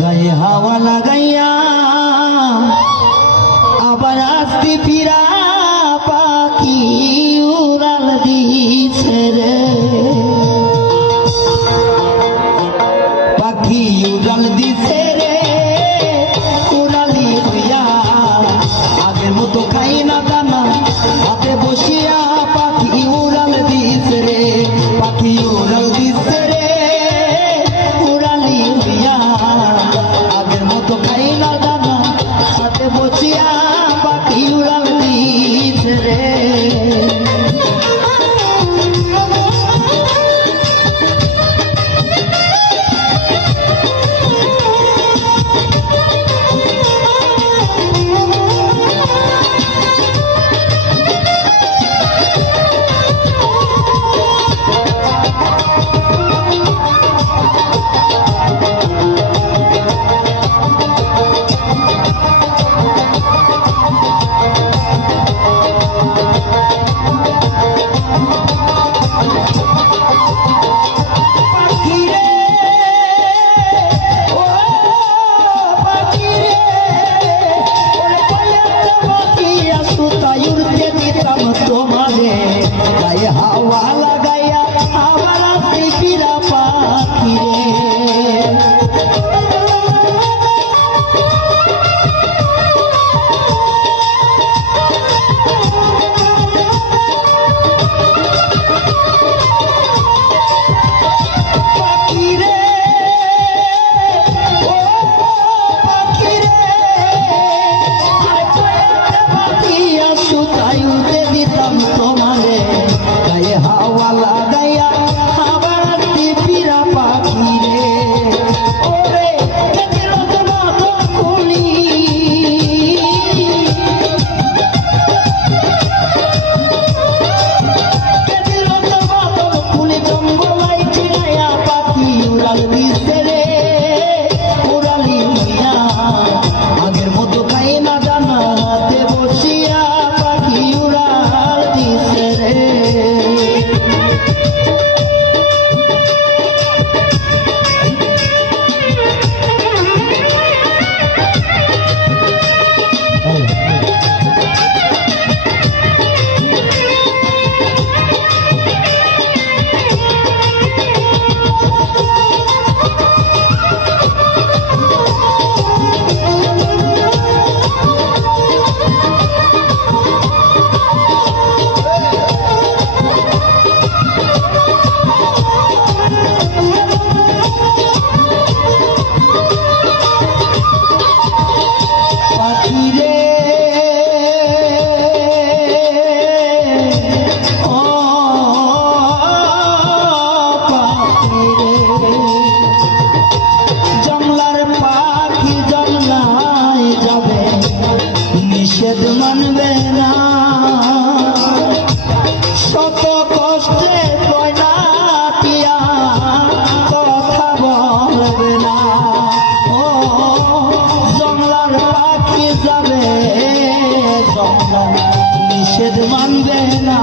গায়ে হাওয়া লাগাইয়া আবার আসতে ফিরা পাখি উড়াল দিছে রে, পাখি উড়াল দিছে রে উড়ালি হইয়া। আগের মতো খাই না দানা হাতে বসিয়া পাখি উড়াল দিছে রে, পাখি উড়াল দিছে রে উড়ালি হইয়া। আগের মতো খাই না দানা হাতে বসিয়া পাখি উড়াল দিছে রে। হাওয়া লাগাইয়া আবার আসতে ফিরা পাখি রে, পাখি রে পাখি আসু তাই উঠে দিতাম তোমারে। গায়ে হাওয়া লাগাইয়া আবার আসতে ফিরা পাখি রে, ওরে কেদিল তোমার খুলি কেদিল তোমার খুলি জঙ্গলাই চিনাইয়া পাখি উড়াল দিছে রে উড়ালি হইয়া। আগের মতো খাই না জানা হাতে বসিয়া পাখি উড়াল দিছে রে। নিষেধ মানবে না, শত কষ্টে কয়না পিয়া কথা বলবে না। ও জংলার পাখি যাবে জংলা নিষেধ মানবে না।